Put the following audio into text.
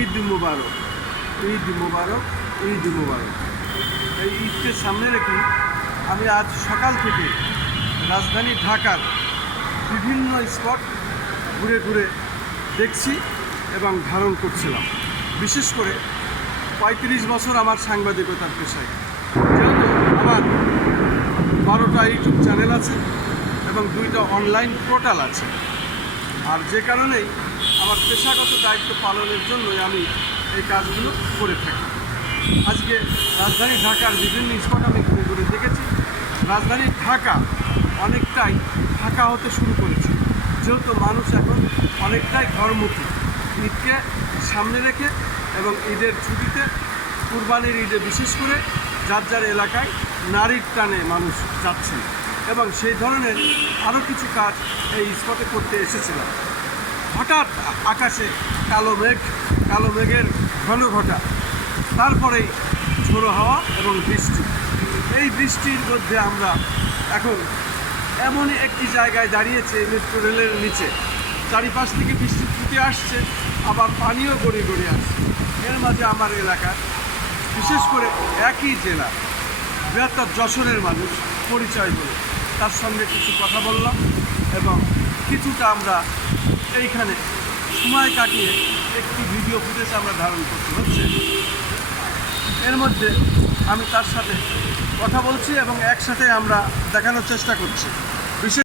ঈদ মুবারক, ঈদ মুবারক, ঈদ মুবারক। এই ঈদকে সামনে রেখে আমি আজ সকাল থেকে রাজধানী ঢাকার বিভিন্ন স্পট ঘুরে ঘুরে দেখছি এবং ধারণ করছিলাম। বিশেষ করে 35 বছর আমার সাংবাদিকতার পেশায়, যেহেতু আমার 12টা ইউটিউব চ্যানেল আছে এবং 2টা অনলাইন পোর্টাল আছে, আর যে কারণেই আমার পেশাগত দায়িত্ব পালনের জন্যই আমি এই কাজগুলো করে থাকি। আজকে রাজধানী ঢাকার বিভিন্ন স্পট আমি ঘুরে ঘুরে দেখেছি। রাজধানী ঢাকা অনেকটাই ফাঁকা হতে শুরু করেছে, যেহেতু মানুষ এখন অনেকটাই ঘরমুখী। ঈদকে সামনে রেখে এবং ঈদের ছুটিতে, কুরবানির ঈদে বিশেষ করে যার যার এলাকায় নারীর টানে মানুষ যাচ্ছেন এবং সেই ধরনের আরও কিছু কাজ এই স্পটে করতে এসেছিলাম। হঠাৎ আকাশে কালো মেঘের ঘন ঘটা, তারপরেই ঝোড়ো হাওয়া এবং বৃষ্টি। এই বৃষ্টির মধ্যে আমরা এখন এমনই একটি জায়গায় দাঁড়িয়েছে, মেট্রো রেলের নিচে। চারিপাশ থেকে বৃষ্টি ছুটে আসছে, আবার পানিও গড়িয়ে গড়িয়ে আসছে। এর মাঝে আমার এলাকার, বিশেষ করে একই জেলা বৃহত্তর যশোরের মানুষ পরিচয় হলো, তার সঙ্গে কিছু কথা বললাম এবং কিছুটা আমরা এইখানে সময় কাটিয়ে একটি ভিডিও ফুটেজ আমরা ধারণ করতে হচ্ছে। এর মধ্যে আমি তার সাথে কথা বলছি এবং একসাথে আমরা দেখানোর চেষ্টা করছি। বিশেষ